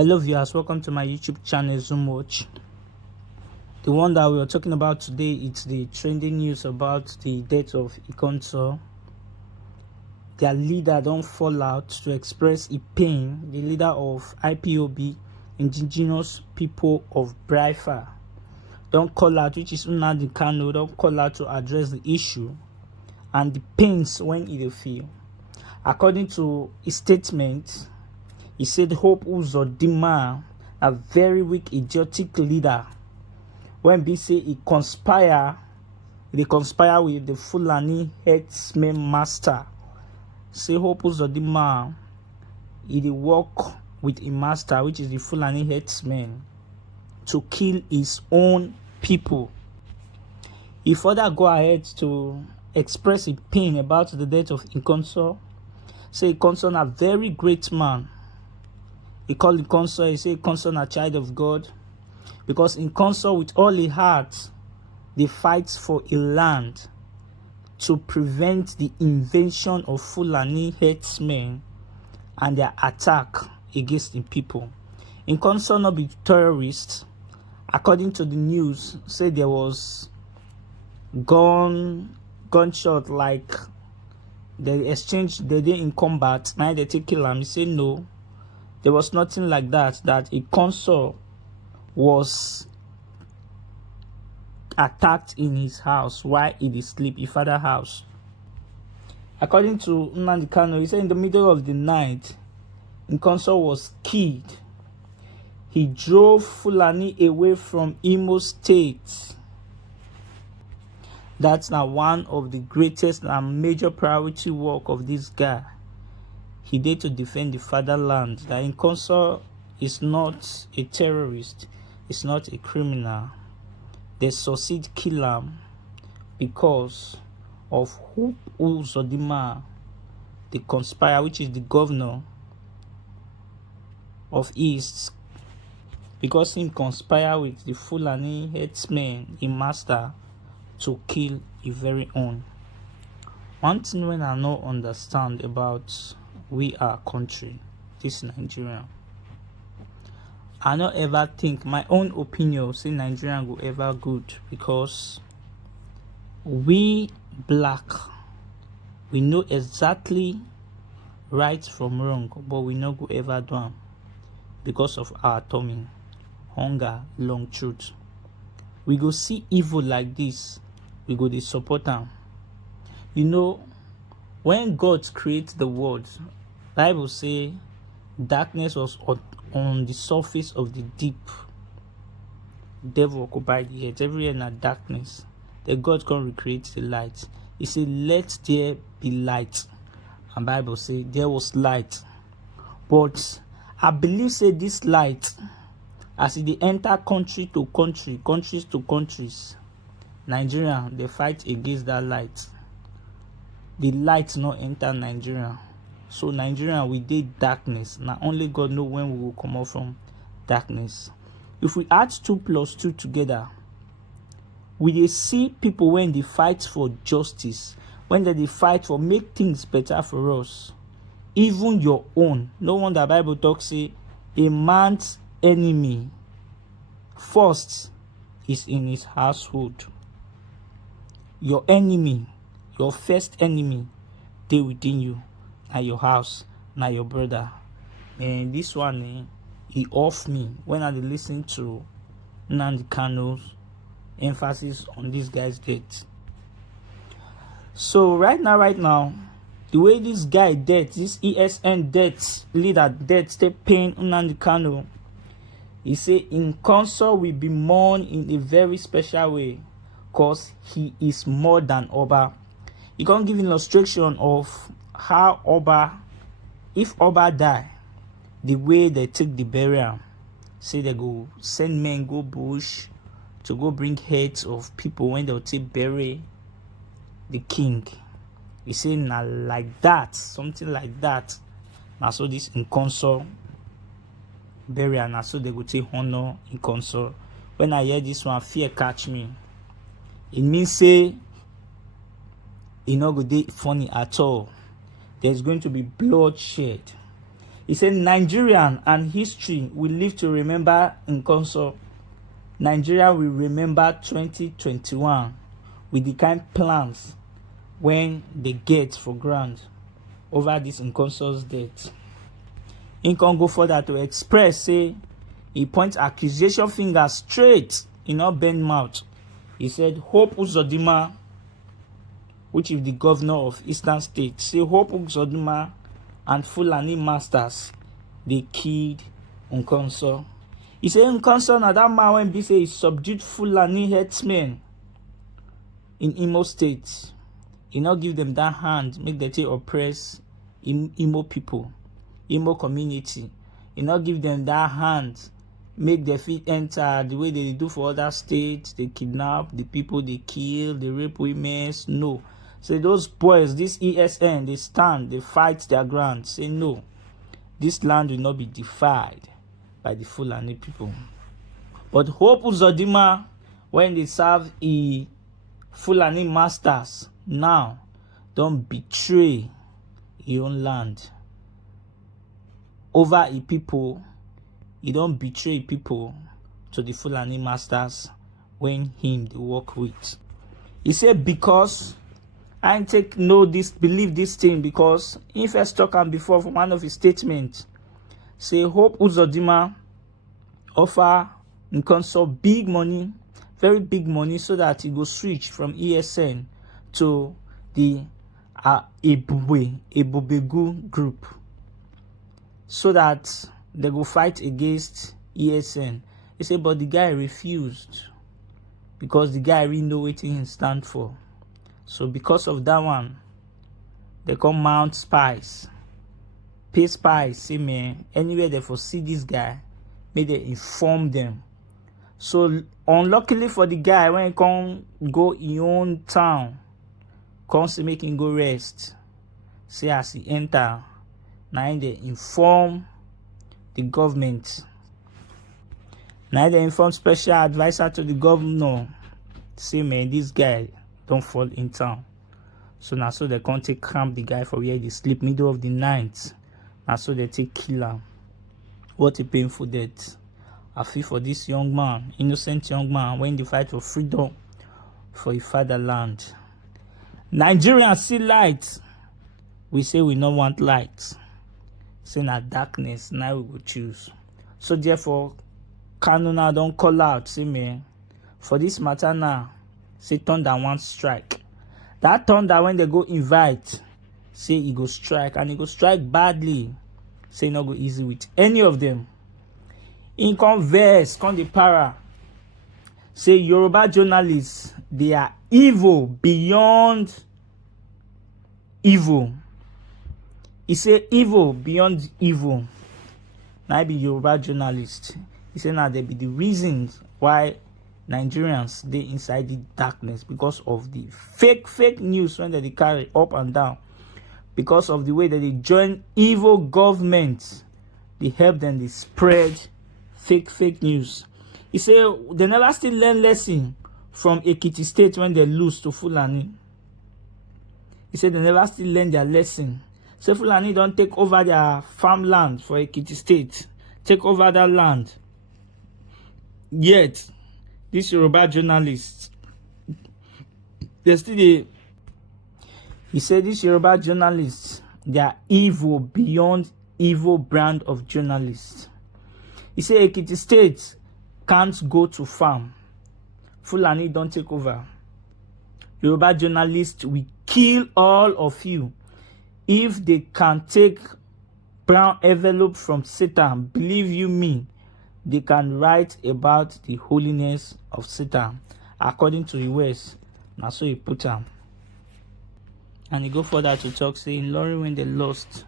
Hello viewers, welcome to my YouTube channel Dêın. The one that we are talking about today is the trending news about the death of Ikonsо. Their leader don't fall out to express a pain. The leader of IPOB, Indigenous People of Biafra, don't call out, which is Nnamdi Kanu, don't call out to address the issue and the pains when it feel. According to his statement, he said Hope Uzodinma, a very weak, idiotic leader, when they say they conspire with the Fulani headsman master. Say Hope Uzodinma, he work with a master, which is the Fulani headsman, to kill his own people. He further go ahead to express his pain about the death of Ikonsо. Say Ikonsо a very great man. He called Ikonso, he said Ikonso a child of God. Because Ikonso with all his heart, they fight for a land to prevent the invasion of Fulani headsmen and their attack against the people. Ikonso not be terrorists. According to the news, say there was gunshot, like they exchanged, they did in combat, now they take kill him. He said no, there was nothing like that, that Ikonso was attacked in his house while he did sleep, his father's house. According to Nnamdi Kanu, he said in the middle of the night, Ikonso was killed. He drove Fulani away from Imo State. That's now one of the greatest and major priority work of this guy. He did to defend the fatherland. That Ikonso is not a terrorist, is not a criminal. They succeed kill him because of Hope Uzodinma, the conspirator, which is the governor of East, because he conspired with the Fulani headsman, a master, to kill his very own. One thing when I not understand about our country, this Nigeria, I not ever think my own opinion say Nigeria go ever good, because we black, we know exactly right from wrong, but we not go ever do am because of our tummy, hunger, long truth. We go see evil like this, we go dey support am. You know, when God created the world, Bible say darkness was on the surface of the deep. Devil occupied the earth, everywhere na darkness. Then God can recreate the light. He said, let there be light. And Bible say there was light. But I believe say this light, as it enter country to country, countries to countries, Nigeria, they fight against that light. The light not enter Nigeria. So Nigeria, we did darkness. Now only God know when we will come out from darkness. If we add 2 plus 2 together, we dey see people when they fight for justice, when they fight for make things better for us. Even your own. No wonder Bible talks say a man's enemy first is in his household. Your enemy, your first enemy, they within you. Now your house, now your brother. And this one, he off me when I listen to Nnamdi Kanu's emphasis on this guy's death. So right now, the way this guy dead, this ESN death, leader death, stay paying Nnamdi Kanu, he say Ikonso will be mourned in a very special way, because he is more than Oba. He can't give an illustration of how Oba, if Oba die, the way they take the burial. Say they go send men go bush to go bring heads of people when they'll take bury the king. He say na like that, something like that. Now so this Ikonso burial, now so they go take honor Ikonso. When I hear this one, fear catch me. It means say it not go dey funny at all. There's going to be bloodshed. He said Nigerian and history will live to remember Nkonsor. Nigeria will remember 2021 with the kind plans when they get for ground over this Nkonsor's death. He can go further to express, say, he points accusation finger straight, he not bend mouth. He said, Hope Uzodinma, which is the governor of Eastern State, say Hope Uzodinma and Fulani masters, they killed Nkonsor. He said Nkonsor na that man when be say he subdued Fulani herdsmen in Imo State. He not give them that hand, make them oppress Imo people, Imo community. He not give them that hand, make their feet enter the way they do for other states. They kidnap the people, they kill, they rape women. No. So those boys, this ESN, they stand, they fight their ground. Say no, this land will not be defied by the Fulani people. But Hope Uzodinma, when they serve Fulani masters, now don't betray your own land over a people. You don't betray people to the Fulani masters when him they work with. He said, because I believe this thing, because he first talk and before from one of his statements, say Hope Uzodinma offer Nkonsor big money, very big money, so that he go switch from ESN to the Ebubegu group, so that they go fight against ESN. He said, but the guy refused because the guy really know what he stand for. So because of that one, they come mount spies, pay spies, say man, anywhere they foresee this guy, may they inform them. So unluckily for the guy, when he come go in your own town, come say make him go rest. Say as he enter, now they inform the government. Now they inform special advisor to the governor. Say man, this guy don't fall in town. So now so they can't take camp the guy for where they sleep middle of the night. Now so they take kill him. What a painful death. I feel for this young man, innocent young man, when they fight for freedom for his fatherland. Nigerians see light. We say we don't want light. Say na darkness, now we will choose. So therefore, Kanu now don't call out, say man, for this matter now, say thunder wants strike. That thunder when they go invite, say he go strike, and he go strike badly. Say not go easy with any of them. In converse, come the para. Say Yoruba journalists, they are evil beyond evil. He say evil beyond evil. Now I be Yoruba journalist. He say now there be the reasons why Nigerians they inside the darkness, because of the fake news when they carry up and down, because of the way that they join evil governments, they help them they spread fake news. He say they never still learn lesson from Ekiti State when they lose to Fulani. He said they never still learn their lesson. So Fulani don't take over their farmland for Ekiti State, take over that land. Yet this Yoruba journalist, they still he said these Yoruba journalists, they are evil beyond evil brand of journalists. He said Ekiti State can't go to farm. Fulani don't take over. Yoruba journalists will kill all of you if they can take brown envelope from Satan. Believe you me, they can write about the holiness of Satan according to the West. Now so he put him. And he go further to talk, saying, Lorry when they lost,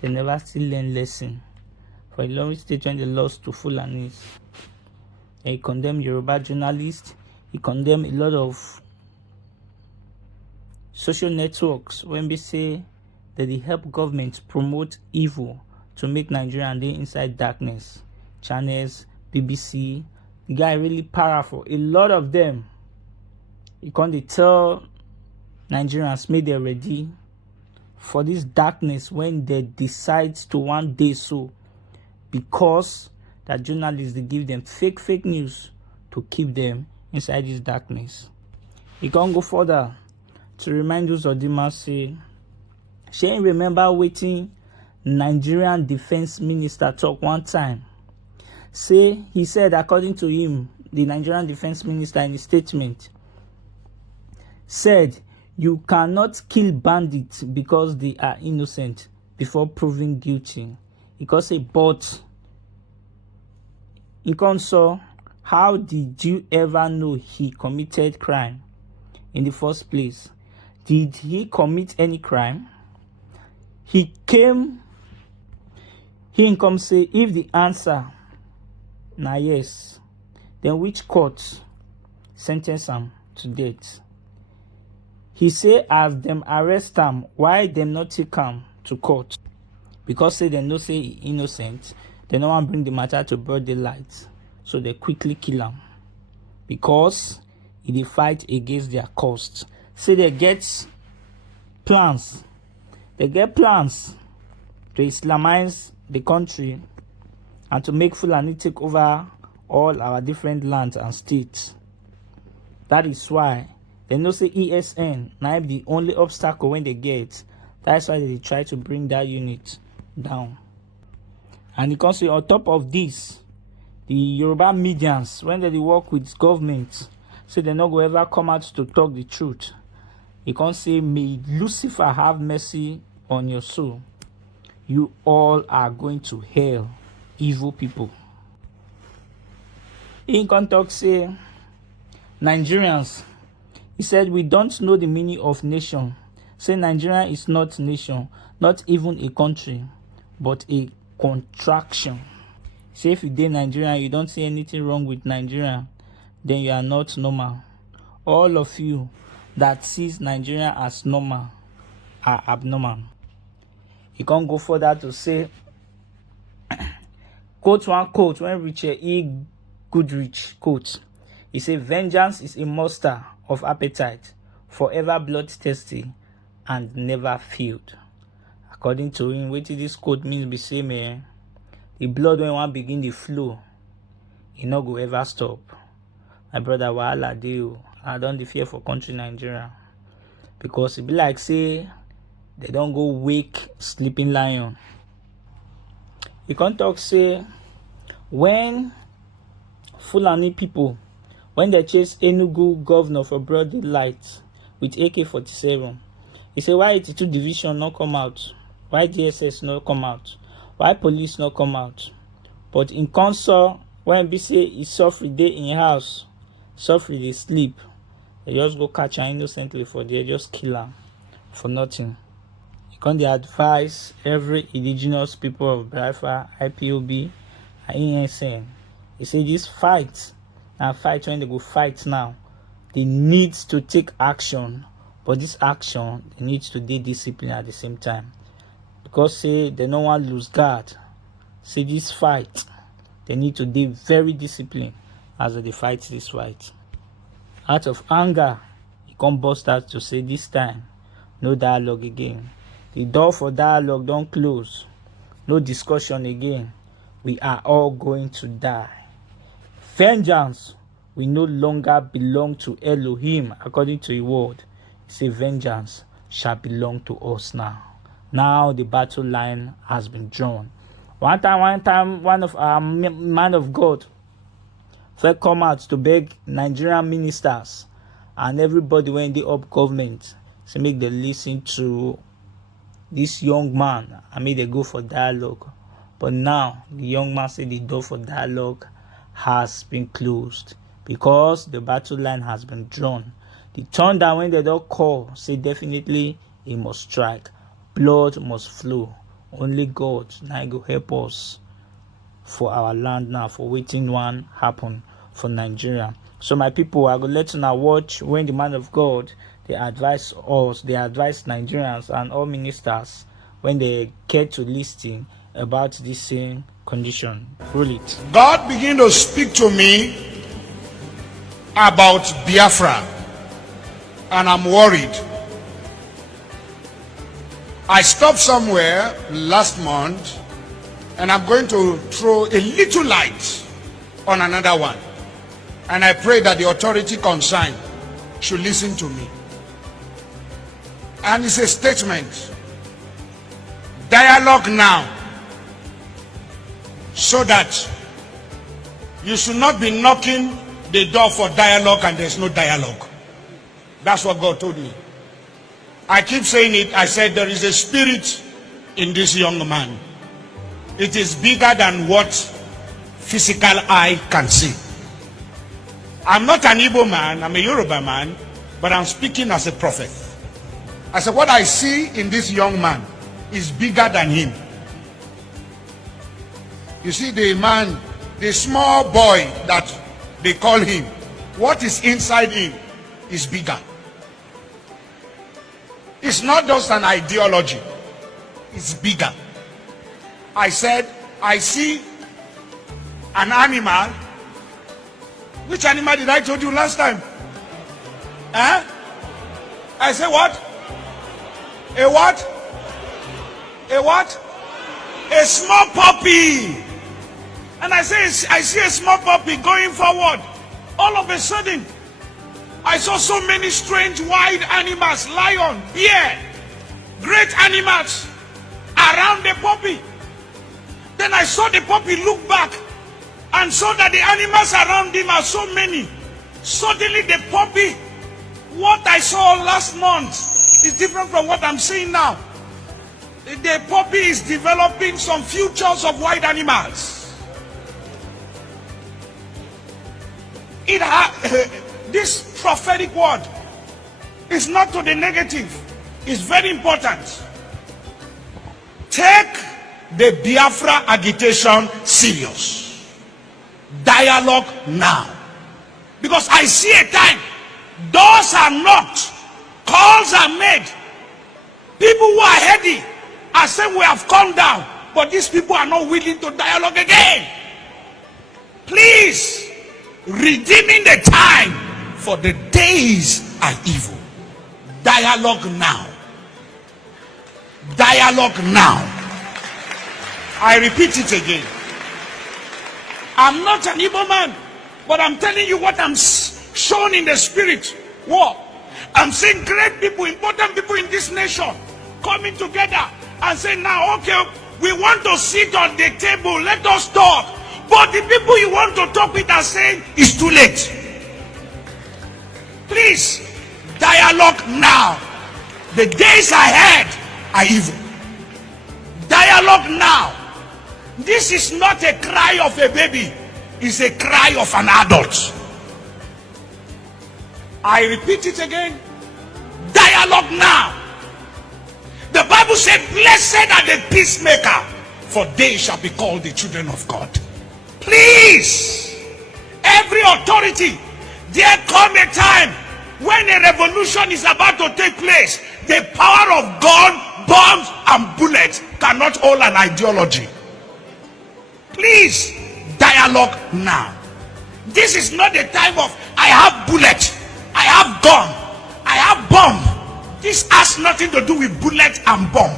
they never still learn lesson. For Lorry State when they lost to Fulanis. He condemned Yoruba journalists. He condemned a lot of social networks when they say that they help governments promote evil to make Nigeria and they inside darkness. Channels, BBC, the guy really powerful. A lot of them, he can't tell Nigerians made they ready for this darkness when they decide to one day so, because that journalists, they give them fake news to keep them inside this darkness. He can't go further to remind us of the say, she remember waiting Nigerian defense minister talk one time. Say he said, according to him, the Nigerian defense minister in his statement said, you cannot kill bandits because they are innocent before proving guilty. He can say, but Ikonsо, how did you ever know he committed crime in the first place? Did he commit any crime? He come say, if the answer na yes, then which court sentence him to death? He say, as them arrest him, why them not take him to court? Because say they no say he innocent, they no want bring the matter to broad daylight, so they quickly kill him. Because he dey fight against their cause. Say they get plans. They get plans to Islamize the country and to make Fulani take over all our different lands and states. That is why they know say ESN now the only obstacle when they get. That's why they try to bring that unit down. And you can see on top of this, the Yoruba medians, when they work with government, say they not go ever come out to talk the truth. You can say, may Lucifer have mercy on your soul. You all are going to hell, evil people. In contact say, Nigerians, he said, we don't know the meaning of nation. Say Nigeria is not nation, not even a country, but a contraction. Say if you dey Nigeria, you don't see anything wrong with Nigeria, then you are not normal. All of you that sees Nigeria as normal are abnormal. You can't go further to say, quote one quote when Richard E. Goodrich quote, he said, vengeance is a monster of appetite, forever bloodthirsty, and never filled. According to him, what this quote means be say, man, the blood when one begin to flow, it no go ever stop. My brother, wahala dey o. I don't fear for country Nigeria, because it be like say they don't go wake sleeping lion. You can't talk say when Fulani people, when they chase Enugu governor for broad daylight with AK-47, he say why 82 division not come out, why DSS not come out, why police not come out. But in Ikonsо, when be say he suffer day in house, suffer they sleep, they just go catch her innocently for there, just kill her for nothing. You can't advise every indigenous people of Biafra, IPOB, and ESN. He say this fight, and fight when they go fight now, they need to take action, but this action, they need to be disciplined at the same time. Because say they don't want to lose guard. Say this fight, they need to be very disciplined as they fight this fight. Out of anger, you can't bust out to say this time, no dialogue again. The door for dialogue don't close. No discussion again. We are all going to die. Vengeance will no longer belong to Elohim, according to the word. Say vengeance shall belong to us now. Now the battle line has been drawn. One time, one of our man of God first come out to beg Nigerian ministers and everybody when they up government to make them listen to this young man and make they go for dialogue. But now the young man said the door for dialogue has been closed because the battle line has been drawn. The thunder when they don't call, say definitely it must strike. Blood must flow. Only God now go help us for our land now, for waiting one happen for Nigeria. So my people, I go let you now watch when the man of God, they advise us, they advise Nigerians and all ministers when they get to listen about this same condition. Roll it. God began to speak to me about Biafra, and I'm worried. I stopped somewhere last month, and I'm going to throw a little light on another one. And I pray that the authority concerned should listen to me. And it's a statement. Dialogue now, so that you should not be knocking the door for dialogue and there's no dialogue. That's what God told me. I keep saying it. I said there is a spirit in this young man. It is bigger than what physical eye can see. I'm not an Igbo man, I'm a Yoruba man, but I'm speaking as a prophet. I said what I see in this young man is bigger than him. You see the man, the small boy that they call him, what is inside him is bigger. It's not just an ideology, it's bigger. I said, I see an animal. Which animal did I told you last time? Huh? I said what? A what? A what? A small puppy. And I say, I see a small puppy going forward. All of a sudden, I saw so many strange wild animals, lion, bear, great animals around the puppy. Then I saw the puppy look back and saw that the animals around him are so many. Suddenly the puppy, what I saw last month is different from what I'm seeing now. The puppy is developing some futures of wild animals. This prophetic word is not to the negative. It's very important. Take the Biafra agitation serious. Dialogue now. Because I see a time, doors are knocked, calls are made. People who are heady are saying we have come down, but these people are not willing to dialogue again. Please, redeeming the time, for the days are evil. Dialogue now. Dialogue now. I repeat it again. I'm not an Igbo man, but I'm telling you what I'm shown in the spirit. What? I'm seeing great people, important people in this nation coming together and saying, now, okay, we want to sit on the table, let us talk. But the people you want to talk with are saying, it's too late. Please, dialogue now. The days ahead are evil. Dialogue now. This is not a cry of a baby. It's a cry of an adult. I repeat it again. Dialogue now. The Bible said, blessed are the peacemaker, for they shall be called the children of God. Please, every authority, there come a time when a revolution is about to take place. The power of gun, bombs, and bullets cannot hold an ideology. Please, dialogue now. This is not the time of, I have bullet, I have gun, I have bomb. This has nothing to do with bullet and bomb.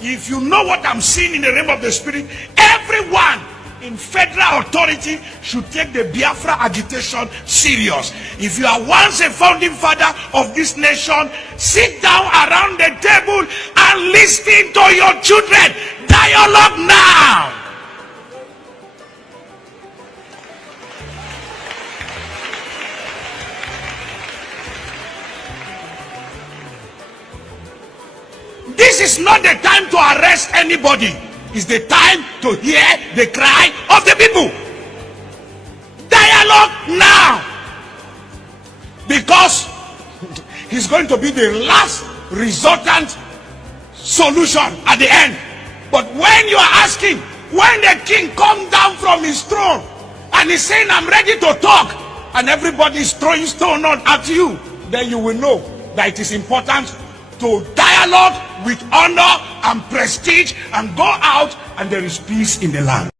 If you know what I'm seeing in the realm of the spirit, everyone in federal authority should take the Biafra agitation serious. If you are once a founding father of this nation, sit down around the table and listen to your children. Dialogue now. This is not the time to arrest anybody. It's the time to hear the cry of the people. Dialogue now. Because it's going to be the last resultant solution at the end. But when you are asking, when the king comes down from his throne and he's saying, I'm ready to talk, and everybody is throwing stone at you, then you will know that it is important to dialogue with honor and prestige and go out, and there is peace in the land.